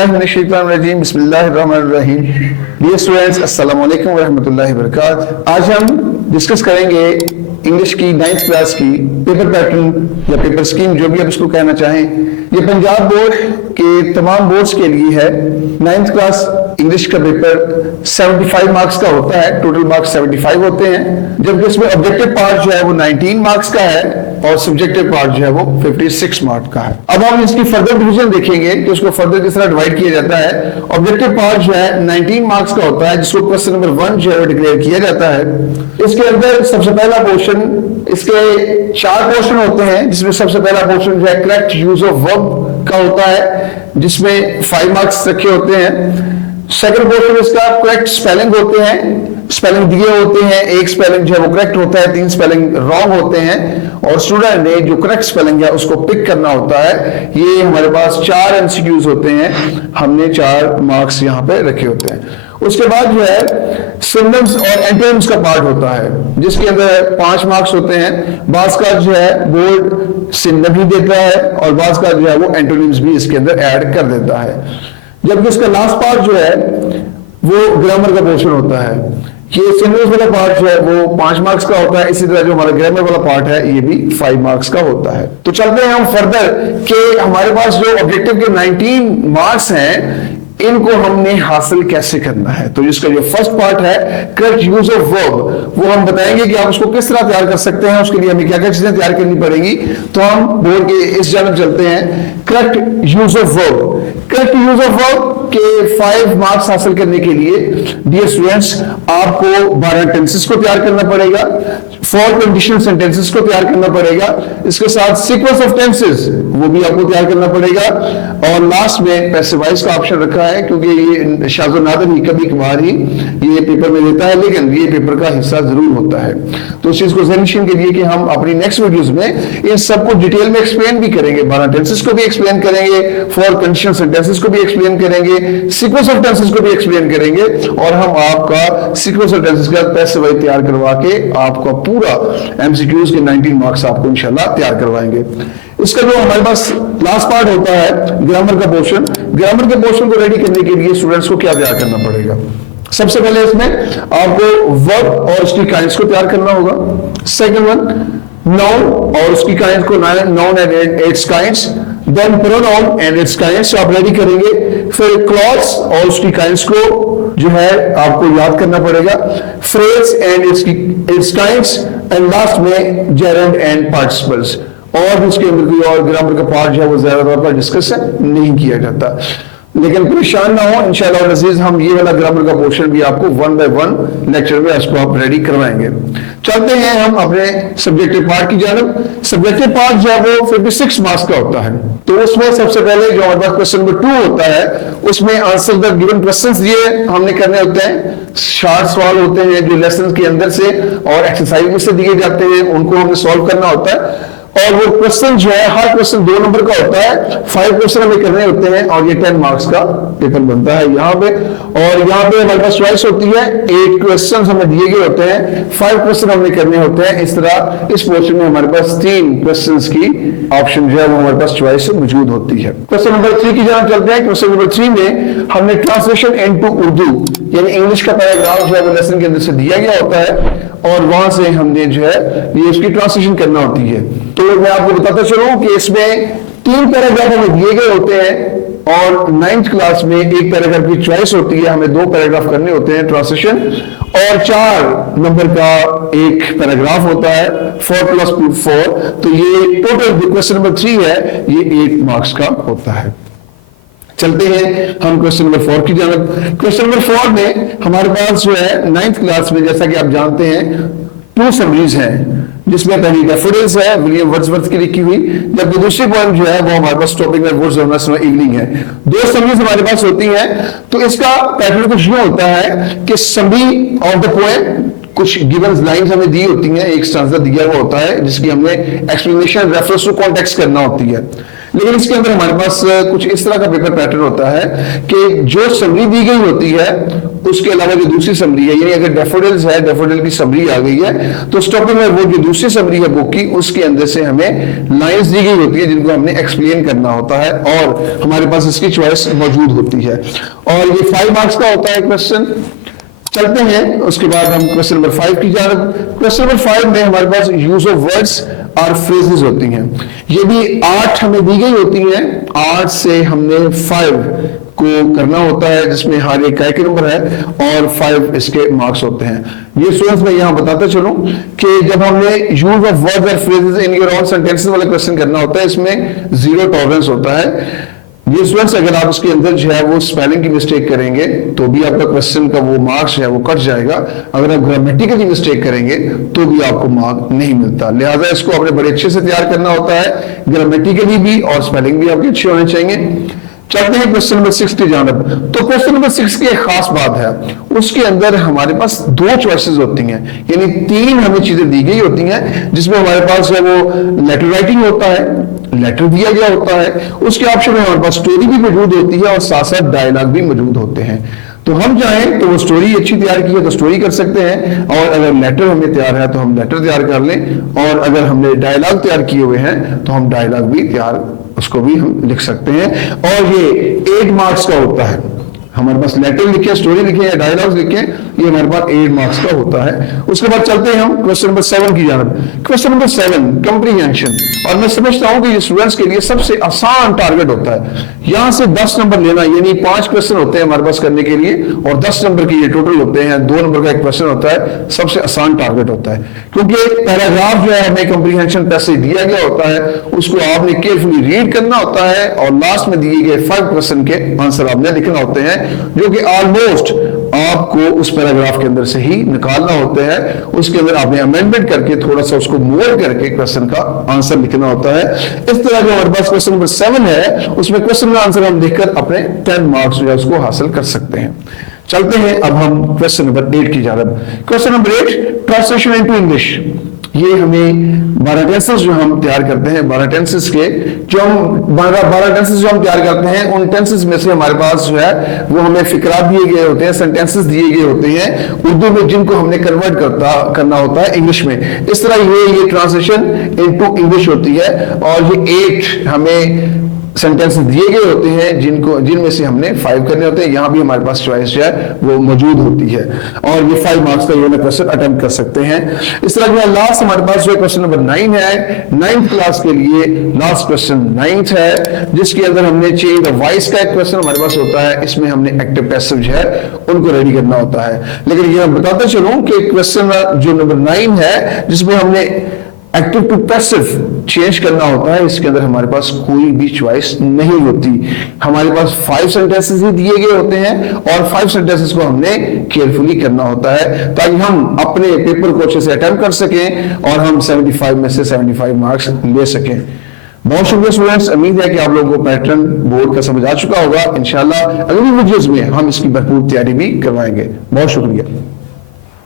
औज़ुबिल्लाहिमिनश्शैतानिर्रजीम बिस्मिल्लाहिर्रहमानिर्रहीम। Dear students, अस्सलाम वालेकुम वरहमतुल्लाहि वबरकातुहू। आज हम डिस्कस करेंगे इंग्लिश की 9th क्लास की पेपर पैटर्न या पेपर स्कीम, जो भी आप इसको कहना चाहें। ये पंजाब बोर्ड के तमाम बोर्ड्स के लिए है। 9th क्लास इंग्लिश का पेपर 75 मार्क्स का होता है, टोटल मार्क्स 75 होते हैं, जबकि इसमें ऑब्जेक्टिव पार्ट जो है वो 19 मार्क्स का है और सब्जेक्टिव पार्ट जो है वो 56 मार्क्स का है। अब हम इसकी फर्दर डिवीजन देखेंगे कि उसको फर्दर किस तरह डिवाइड किया जाता है। ऑब्जेक्टिव पार्ट जो है 19 मार्क्स का होता है, जिसको क्वेश्चन नंबर 1 जो है डिक्लेयर किया जाता है। इसके अंदर सबसे पहला पोर्शन, इसके 4 पोर्शन होते हैं, जिसमें सबसे पहला पोर्शन जो है करेक्ट यूज ऑफ वर्ब का होता है, जिसमें 5 मार्क्स रखे होते हैं। सेकंड पोर्शन इसका करेक्ट स्पेलिंग होते हैं, स्पेलिंग दिए होते हैं, एक स्पेलिंग जो है वो करेक्ट होता है, 3 स्पेलिंग रॉन्ग होते हैं, और स्टूडेंट ने जो करेक्ट स्पेलिंग है उसको पिक करना होता है। ये हमारे पास 4 एमसीक्यूज होते हैं, हमने 4 मार्क्स यहाँ पे रखे होते हैं। उसके बाद जो है सिनोनिम्स और एंटोनिम्स का पार्ट होता है, जिसके अंदर 5 मार्क्स होते हैं। बास का जो है बोर्ड सिनोनिम भी देता है और बास का जो है वो एंटोनिम्स भी इसके अंदर ऐड कर देता है। जबकि इसका लास्ट पार्ट जो है वो ग्रामर का पोर्शन होता है। ये सिनोनिम्स वाला पार्ट जो है वो 5 मार्क्स का होता है, इसी तरह जो हमारा ग्रामर वाला पार्ट है ये भी 5 मार्क्स का होता है। तो चलते हैं हम फर्दर कि हमारे पास जो ऑब्जेक्टिव के 19 मार्क्स हैं, इनको हमने हासिल कैसे करना है। तो इसका जो फर्स्ट पार्ट है करेक्ट यूज ऑफ वर्ब, वो हम बताएंगे कि आप उसको किस तरह तैयार कर सकते हैं, उसके लिए हमें क्या क्या चीजें तैयार करनी पड़ेंगी। तो हम बोर्ड के इस जानब चलते हैं। Correct use of verb, correct use of verb के 5 मार्क्स हासिल करने के लिए डियर स्टूडेंट्स आपको 12 टेंसेस को तैयार करना पड़ेगा, 4 कंडीशनल सेंटेंसेस को तैयार करना पड़ेगा, इसके साथ सीक्वेंस ऑफ टेंसेस वो भी आपको तैयार करना पड़ेगा, और लास्ट में पैसिव वॉइस का ऑप्शन रखा है, क्योंकि ये शाज़ व नादिर ही कभी कभार ही ये पेपर में देता है, लेकिन ये पेपर का हिस्सा जरूर होता है। तो इस चीज को ज़हन के लिए कि हम अपनी नेक्स्ट वीडियोस में इन सबको डिटेल में एक्सप्लेन भी करेंगे। 12 टेंसेस को भी एक्सप्लेन करेंगे, 4 कंडीशनल सेंटेंसेस को भी एक्सप्लेन करेंगे, सीक्वेंस ऑफ टेंसेस को भी एक्सप्लेन करेंगे, और हम आपका सीक्वेंस ऑफ टेंसेस का पैसिव वॉइस तैयार करवा के आपका पूरा एमसीक्यूज के 19 मार्क्स आपको इंशाल्लाह तैयार करवाएंगे। इसका जो हमारे पास लास्ट पार्ट होता है ग्रामर का पोर्शन, ग्रामर के पोर्शन को रेडी करने के लिए स्टूडेंट्स को क्या तैयार करना पड़ेगा। सबसे पहले इसमें आपको वर्ब और उसकी काइंड्स को तैयार करना होगा। सेकंड वन नाउन और उसकी काइंड्स को, noun and its kinds, then pronoun and its kinds आप रेडी करेंगे। फिर क्लॉथ्स और उसकी काइंड्स को जो है आपको याद करना पड़ेगा, phrase and its kinds, and last में जेरेंड एंड पार्टिसिपल्स। और उसके अंदर कोई और ग्रामर का पार्ट जो है वो ज्यादा तौर पर डिस्कस नहीं किया जाता, लेकिन परेशान ना हो, इंशाअल्लाह अज़ीज़ हम ये वाला ग्रामर का पोर्शन भी आपको 1 बाय 1 लेक्चर में इसको आप रेडी करवाएंगे। चलते हैं हम अपने सब्जेक्टिव पार्ट की जानब। सब्जेक्टिव पार्ट जो है वो 56 मार्क्स का होता है। तो उसमें सबसे पहले जो हमारे पास क्वेश्चन नंबर 2 होता है, उसमें आंसर द गिवन क्वेश्चंस ये हमने करने होते हैं। 4 सवाल होते हैं जो लेसन के अंदर से और एक्सरसाइज में से दिए जाते हैं, उनको हमें सॉल्व करना होता है, और वो क्वेश्चन जो है हर क्वेश्चन 2 नंबर का होता है। 5 क्वेश्चन हमें करने होते हैं और ये 10 मार्क्स का पेपर बनता है यहाँ पे। और यहाँ पे हमारे पास चॉइस होती है, 8 क्वेश्चन हमें दिए गए होते हैं, 5 क्वेश्चन हमने करने होते हैं। इस तरह इस पोर्शन में हमारे पास 3 क्वेश्चन की ऑप्शन जो है वो हमारे पास चॉइस मौजूद होती है। क्वेश्चन नंबर 3 की जानब चलते हैं। क्वेश्चन नंबर 3 में हमने ट्रांसलेशन इनटू उर्दू यानी इंग्लिश का पैराग्राफ जो है वो लेसन के अंदर से दिया गया होता है, और वहां से हमने जो है ये उसकी ट्रांसलेशन करना होती है। तो मैं आपको बताता चलूं कि इसमें 3 पैराग्राफ हमें दिए गए होते हैं, और 9th क्लास में 1 पैराग्राफ की चॉइस होती है, हमें 2 पैराग्राफ करने होते हैं ट्रांसलेशन, और 4 नंबर का एक पैराग्राफ होता है, 4+4। तो ये टोटल क्वेश्चन नंबर 3 है, ये 8 मार्क्स का होता है। चलते हैं हम क्वेश्चन नंबर 4 की जानब। क्वेश्चन नंबर 4 में हमारे पास जो है 9th क्लास में, जैसा कि आप जानते हैं, 2 समरीज हैं, जिसमें पहली डेफोडिल्स है विलियम वर्ड्सवर्थ की लिखी हुई, जबकि दूसरी पोएम जो है वो हमारे पास टॉपिक में वर्ड्स ऑफ समर इवनिंग है। 2 समरीज हमारे पास होती हैं। तो इसका पैटर्न कुछ यूं होता है कि समरी ऑफ द पोएम, कुछ गिवन लाइंस हमें दी होती हैं, एक स्टांजा दिया हुआ होता है जिसकी हमने एक्सप्लेनेशन रेफरेंस टू कॉन्टेक्स्ट करना होती है। लेकिन इसके अंदर हमारे पास कुछ इस तरह का पेपर पैटर्न होता है कि जो समरी दी गई होती है उसके अलावा जो दूसरी समरी है, यानी अगर डैफोडिल्स है, डैफोडिल की समरी आ गई है, तो उस टॉपिक में वो जो दूसरी समरी है बुक की, उसके अंदर से हमें लाइंस दी गई होती है जिनको हमने एक्सप्लेन करना होता है और हमारे पास इसकी चॉइस मौजूद होती है। और ये 5 मार्क्स का होता है क्वेश्चन। चलते हैं उसके बाद हम क्वेश्चन नंबर 5 की जानब। क्वेश्चन नंबर 5 में हमारे पास यूज ऑफ वर्ड्स और फ्रेजेस होती हैं। ये भी 8 हमें दी गई होती हैं। 8 से हमने 5 को करना होता है, जिसमें हर एक का एक नंबर है और 5 इसके मार्क्स होते हैं। ये स्टूडेंट्स मैं यहाँ बताता चलूं कि जब हमने यूज ऑफ वर्ड्स और phrases in your own sentences वाला क्वेश्चन करना होता है, इसमें 0 टॉलरेंस होता है। ये स्टूडेंट्स अगर आप उसके अंदर जो है वो स्पेलिंग की मिस्टेक करेंगे तो भी आपका क्वेश्चन का वो मार्क्स है वो कट जाएगा। अगर आप ग्रामेटिकली मिस्टेक करेंगे तो भी आपको मार्क नहीं मिलता। लिहाजा इसको आपने बड़े अच्छे से तैयार करना होता है, ग्रामेटिकली भी और स्पेलिंग भी आपके अच्छे होने चाहिए। चलते हैं क्वेश्चन नंबर 6 की जानब। तो क्वेश्चन नंबर 6 की एक खास बात है, उसके अंदर हमारे पास 2 चॉइसेस होती हैं, यानी 3 हमें चीजें दी गई होती हैं, जिसमें हमारे पास है वो लेटर राइटिंग होता है, लेटर दिया गया होता है, उसके ऑप्शन में हमारे पास स्टोरी भी मौजूद होती है और साथ साथ डायलॉग भी मौजूद होते हैं। तो हम चाहें तो वो स्टोरी अच्छी तैयार की है तो स्टोरी कर सकते हैं, और अगर लेटर हमें तैयार है तो हम लेटर तैयार कर लें, और अगर हमने डायलॉग तैयार किए हुए हैं तो हम डायलॉग भी तैयार उसको भी हम लिख सकते हैं। और ये 8 मार्क्स का होता है। हमारे पास लेटर लिखे, स्टोरी लिखे या डायलॉग्स लिखे, ये हमारे पास 8 मार्क्स का होता है। उसके बाद चलते हैं हम क्वेश्चन नंबर 7 की जानब। क्वेश्चन नंबर 7 कंप्रीहेंशन, और मैं समझता हूं कि ये स्टूडेंट्स के लिए सबसे आसान टारगेट होता है। यहां से 10 नंबर लेना, यानी 5 क्वेश्चन होते हैं हमारे पास करने के लिए और 10 नंबर के ये टोटल होते हैं, 2 नंबर का एक क्वेश्चन होता है, सबसे आसान टारगेट होता है। क्योंकि पैराग्राफ जो है हमें कंप्रीहेंशन पैसे दिया गया होता है, उसको आपने केयरफुली रीड करना होता है और लास्ट में दिए गए 5 क्वेश्चन के आंसर आपने लिखना होते हैं, जो कि ऑलमोस्ट आपको उस पैराग्राफ के अंदर से ही निकालना होते हैं। उसके अंदर आपने अमेंडमेंट करके थोड़ा सा उसको मोल्ड करके क्वेश्चन का आंसर लिखना होता है। इस तरह जो हमारे पास क्वेश्चन नंबर 7 है, उसमें क्वेश्चन का आंसर हम लिखकर अपने 10 मार्क्स जो है उसको हासिल कर सकते हैं। चलते हैं अब हम क्वेश्चन नंबर 8 की जानब। Question number 8, translation into English. ये हमें 12 टेंसेस जो हम तैयार करते हैं, 12 टेंसेस के जो हम 12 टेंसेस जो हम तैयार करते हैं, उन टेंसेस में से हमारे पास जो है वो हमें फिकरा दिए गए होते हैं, सेंटेंसेस दिए गए होते हैं उर्दू में, जिनको हमने कन्वर्ट करना होता है इंग्लिश में। इस तरह ये ट्रांसलेशन इनटू इंग्लिश होती है। और ये 8 हमें सेंटेंस दिए गए होते हैं जिनमें से हमने 5 करने होते हैं। यहां भी हमारे पास चॉइस जो है वो मौजूद होती है और ये 5 मार्क्स का ये क्वेश्चन अटेम्प्ट कर सकते हैं। इस तरह जो लास्ट हमारे पास जो क्वेश्चन नंबर 9 है, 9th क्लास के लिए लास्ट क्वेश्चन 9th है, जिसके अंदर हमने चेंज द वॉइस का एक क्वेश्चन हमारे पास होता है। इसमें हमने एक्टिव पैसिव जो है उनको रेडी करना होता है। लेकिन ये मैं बताता चलूं कि क्वेश्चन जो नंबर 9 है, जिसमें हमने एक्टिव टू पैसिव चेंज करना होता है, इसके अंदर हमारे पास कोई भी चॉइस नहीं होती। हमारे पास 5 सेंटेंसेस ही दिए गए होते हैं और 5 सेंटेंसेस को हमने केयरफुली करना होता है ताकि हम अपने पेपर को अच्छे से अटेम्प्ट कर सकें और हम 75 में से 75 मार्क्स ले सकें। बहुत शुक्रिया स्टूडेंट्स, उम्मीद है कि आप लोगों को पैटर्न बोर्ड का समझ आ चुका होगा। इंशाल्लाह अगली वीडियोस में हम इसकी भरपूर तैयारी भी करवाएंगे। बहुत शुक्रिया।